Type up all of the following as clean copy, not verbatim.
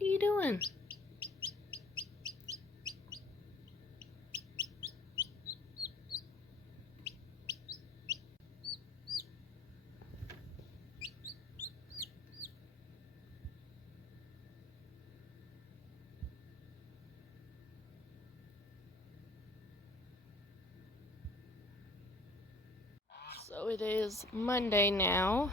What are you doing? So it is Monday now,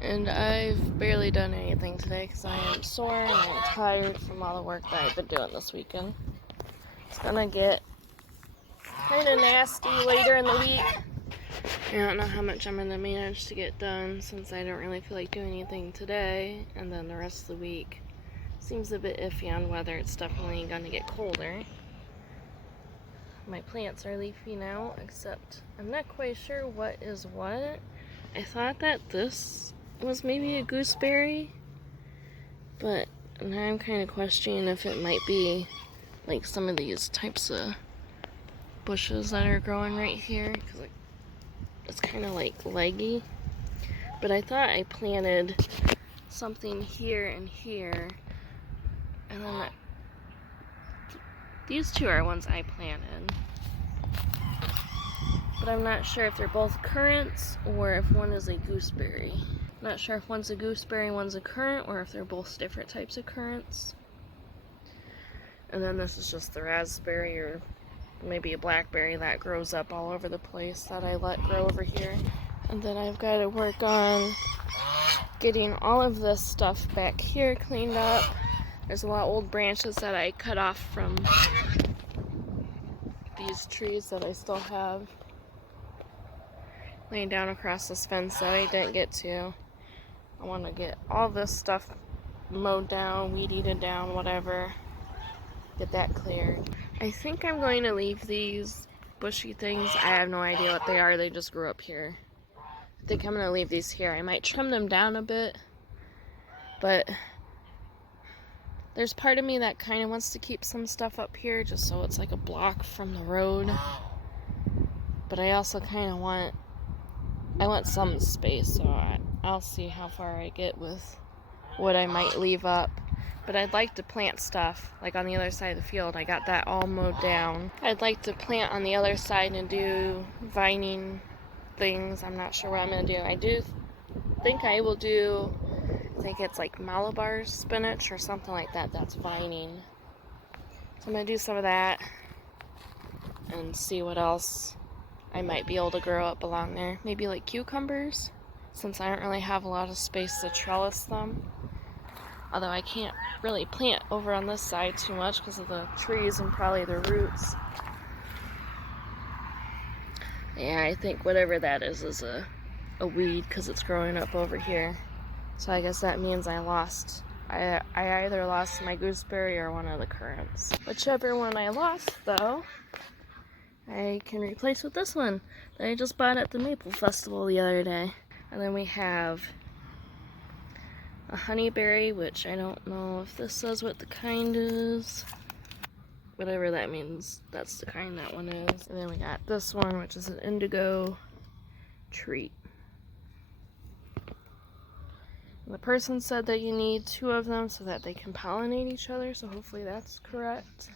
and I've barely done anything today because I am sore and I'm tired from all the work that I've been doing this weekend. It's gonna get kind of nasty later in the week. I don't know how much I'm gonna manage to get done since I don't really feel like doing anything today, and then the rest of the week seems a bit iffy on whether it's definitely gonna get colder. My plants are leafy now, except I'm not quite sure what is what. I thought that this was maybe a gooseberry, but now I'm kind of questioning if it might be like some of these types of bushes that are growing right here, because it's kind of like leggy. But I thought I planted something here and here, and then these two are ones I planted. But I'm not sure if they're both currants or if one is a gooseberry. I'm not sure if one's a gooseberry and one's a currant, or if they're both different types of currants. And then this is just the raspberry or maybe a blackberry that grows up all over the place that I let grow over here. And then I've got to work on getting all of this stuff back here cleaned up. There's a lot of old branches that I cut off from these trees that I still have laying down across this fence that I didn't get to. I want to get all this stuff mowed down, weed eated down, whatever. Get that cleared. I think I'm going to leave these bushy things. I have no idea what they are. They just grew up here. I think I'm going to leave these here. I might trim them down a bit, but there's part of me that kind of wants to keep some stuff up here just so it's like a block from the road. But I also kind of want some space, so I'll see how far I get with what I might leave up. But I'd like to plant stuff like on the other side of the field. I got that all mowed down. I'd like to plant on the other side and do vining things. I'm not sure what I'm going to do. I do think I will do, I think it's like Malabar spinach or something like that. That's vining. So I'm going to do some of that and see what else I might be able to grow up along there. Maybe like cucumbers, since I don't really have a lot of space to trellis them. Although I can't really plant over on this side too much because of the trees and probably the roots. Yeah, I think whatever that is a weed because it's growing up over here. So I guess that means I either lost my gooseberry or one of the currants. Whichever one I lost, though, I can replace with this one that I just bought at the Maple Festival the other day. And then we have a honeyberry, which I don't know if this says what the kind is. Whatever that means, that's the kind that one is. And then we got this one, which is an indigo treat. And the person said that you need 2 of them so that they can pollinate each other, so hopefully that's correct.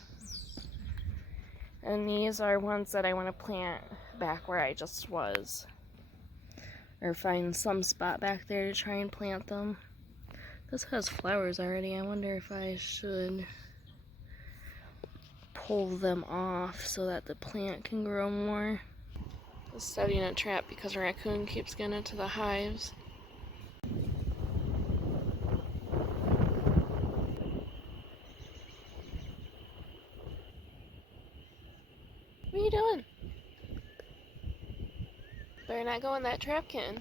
And these are ones that I want to plant back where I just was. Or find some spot back there to try and plant them. This has flowers already. I wonder if I should pull them off so that the plant can grow more. I'm setting a trap because a raccoon keeps getting into the hives. What are you doing? Better not go in that trap can.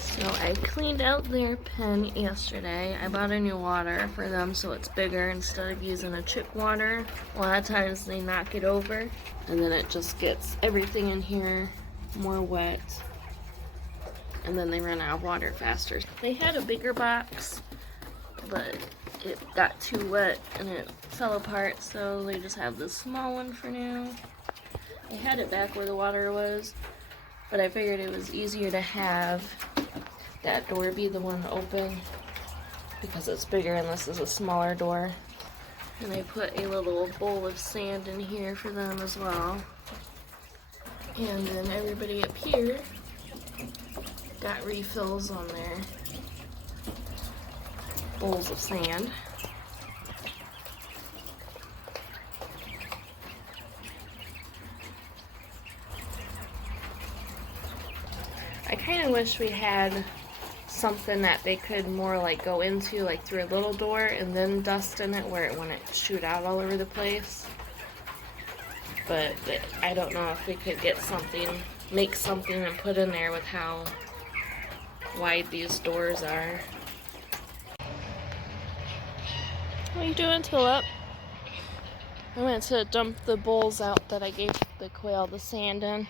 So I cleaned out their pen yesterday. I bought a new water for them so it's bigger instead of using a chick water. A lot of times they knock it over and then it just gets everything in here more wet. And then they run out of water faster. They had a bigger box, but it got too wet and it fell apart, so they just have this small one for now. I had it back where the water was, but I figured it was easier to have that door be the one to open because it's bigger and this is a smaller door. And I put a little bowl of sand in here for them as well. And then everybody up here got refills on their bowls of sand. I kind of wish we had something that they could more like go into like through a little door and then dust in it where it wouldn't shoot out all over the place. But I don't know if we could get something, make something and put in there with how wide these doors are. What are you doing, Tulip? I went to dump the bowls out that I gave the quail the sand in.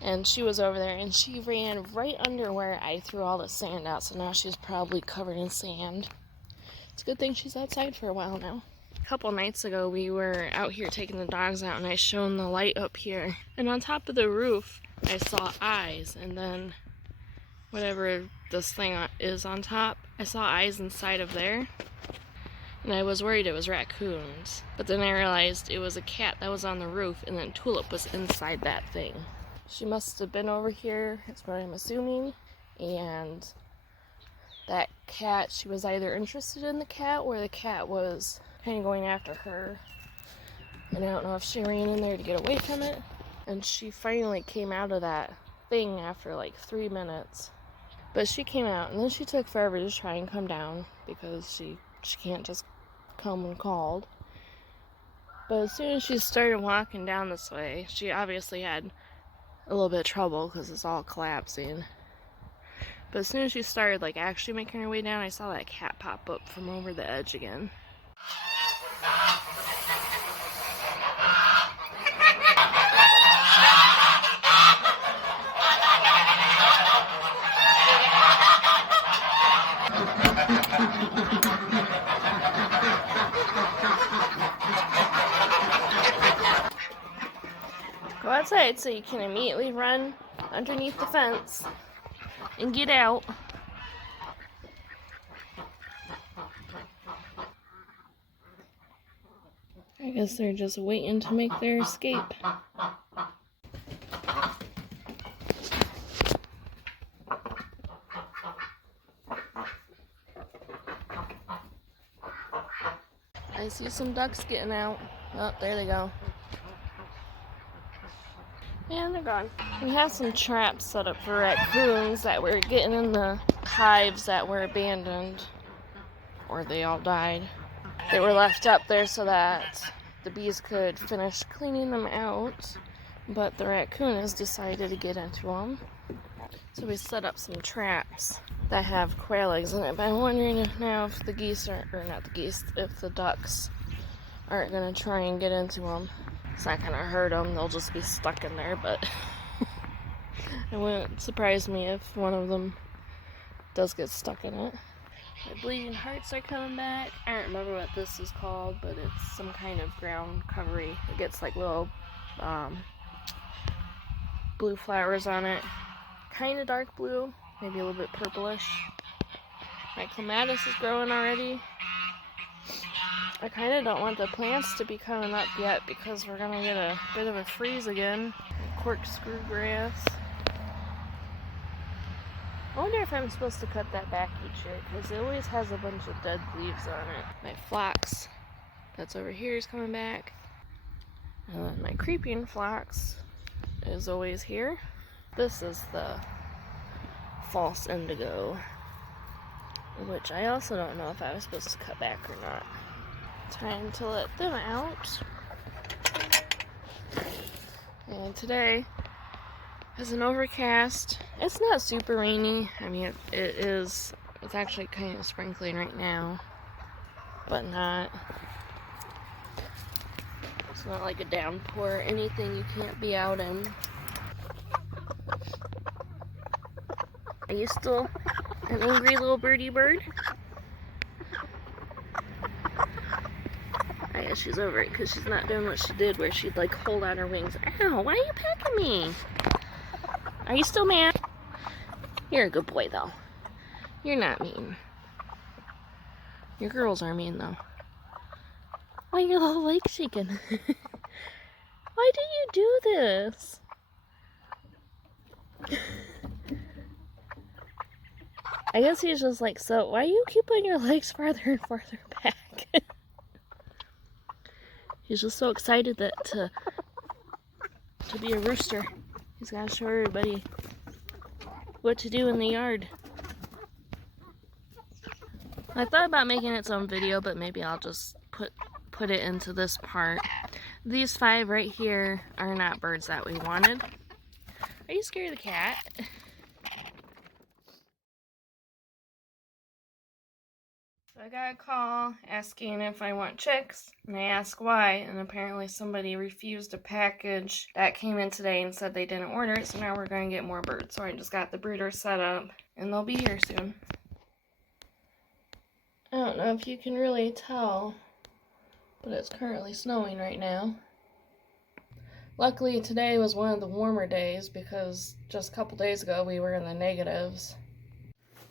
And she was over there and she ran right under where I threw all the sand out. So now she's probably covered in sand. It's a good thing she's outside for a while now. A couple nights ago we were out here taking the dogs out and I shone the light up here. And on top of the roof I saw eyes, and then whatever this thing is on top, I saw eyes inside of there. And I was worried it was raccoons. But then I realized it was a cat that was on the roof and then Tulip was inside that thing. She must have been over here, that's what I'm assuming, and that cat, she was either interested in the cat or the cat was kind of going after her. And I don't know if she ran in there to get away from it. And she finally came out of that thing after like 3 minutes. But she came out and then she took forever to try and come down because she can't just come when called. But as soon as she started walking down this way, she obviously had a little bit of trouble because it's all collapsing. But as soon as she started like actually making her way down, I saw that cat pop up from over the edge again. Go outside so you can immediately run underneath the fence and get out. I guess they're just waiting to make their escape. I see some ducks getting out. Oh, there they go. And they're gone. We have some traps set up for raccoons that were getting in the hives that were abandoned, or they all died. They were left up there so that the bees could finish cleaning them out, but the raccoon has decided to get into them. So we set up some traps that have quail eggs in it, but I'm wondering if now if the geese are, or not the geese, if the ducks aren't gonna try and get into them. It's not gonna hurt them, they'll just be stuck in there, but it wouldn't surprise me if one of them does get stuck in it. The bleeding hearts are coming back. I don't remember what this is called, but it's some kind of ground covery. It gets like little blue flowers on it. Kind of dark blue, maybe a little bit purplish. My clematis is growing already. I kind of don't want the plants to be coming up yet because we're going to get a bit of a freeze again. Corkscrew grass. I wonder if I'm supposed to cut that back each year because it always has a bunch of dead leaves on it. My phlox that's over here is coming back. And then my creeping phlox is always here. This is the false indigo, which I also don't know if I was supposed to cut back or not. Time to let them out. And today is an overcast. It's not super rainy. I mean, it is. It's actually kind of sprinkling right now, but not. It's not like a downpour or anything you can't be out in. Are you still an angry little birdie bird? I Yeah, she's over it because she's not doing what she did where she'd like hold out her wings. Ow, why are you pecking me? Are you still mad? You're a good boy though. You're not mean. Your girls are mean though. Why are your little legs shaking? Why do you do this? I guess he's just like, so why do you keep putting your legs farther and farther back? He's just so excited that to be a rooster. He's got to show everybody what to do in the yard. I thought about making its own video, but maybe I'll just put it into this part. These 5 right here are not birds that we wanted. Are you scared of the cat? So I got a call asking if I want chicks, and I asked why, and apparently somebody refused a package that came in today and said they didn't order it, so now we're going to get more birds. So I just got the brooder set up, and they'll be here soon. I don't know if you can really tell, but it's currently snowing right now. Luckily today was one of the warmer days because just a couple days ago we were in the negatives.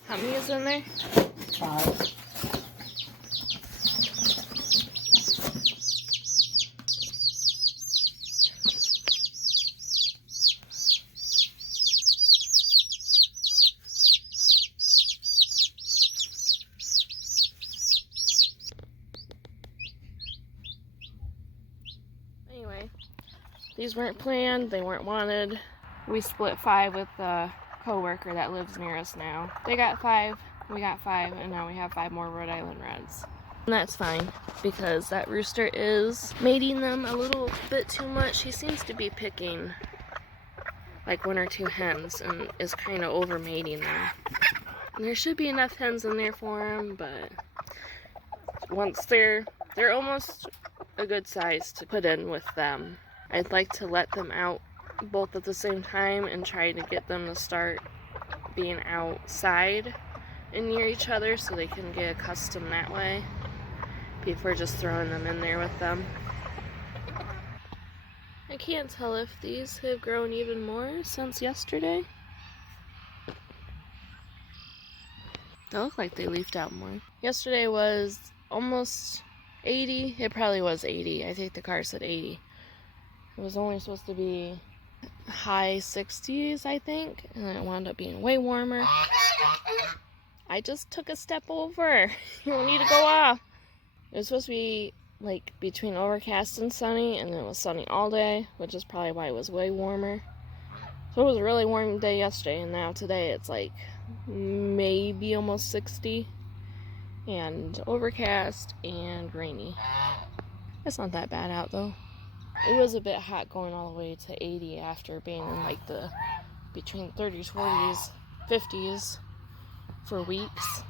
How many is in there? 5. Anyway, these weren't planned, they weren't wanted. We split 5 with a co-worker that lives near us now. They got 5, we got 5, and now we have 5 more Rhode Island Reds. And that's fine, because that rooster is mating them a little bit too much. He seems to be picking like 1 or 2 hens and is kind of over mating them. And there should be enough hens in there for him, but once they're almost a good size to put in with them, I'd like to let them out both at the same time and try to get them to start being outside and near each other so they can get accustomed that way before just throwing them in there with them. I can't tell if these have grown even more since yesterday. They look like they leafed out more. Yesterday was almost 80. It probably was 80. I think the car said 80. It was only supposed to be high 60s, I think, and it wound up being way warmer. I just took a step over. You don't need to go off. It was supposed to be like between overcast and sunny, and it was sunny all day, which is probably why it was way warmer. So it was a really warm day yesterday, and now today it's like maybe almost 60 and overcast and rainy. It's not that bad out though. It was a bit hot going all the way to 80 after being in like the between 30s, 40s, 50s for weeks.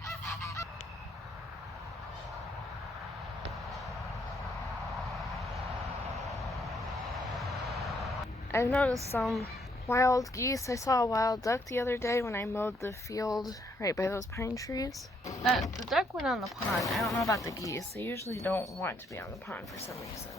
I've noticed some wild geese. I saw a wild duck the other day when I mowed the field right by those pine trees. The duck went on the pond. I don't know about the geese. They usually don't want to be on the pond for some reason.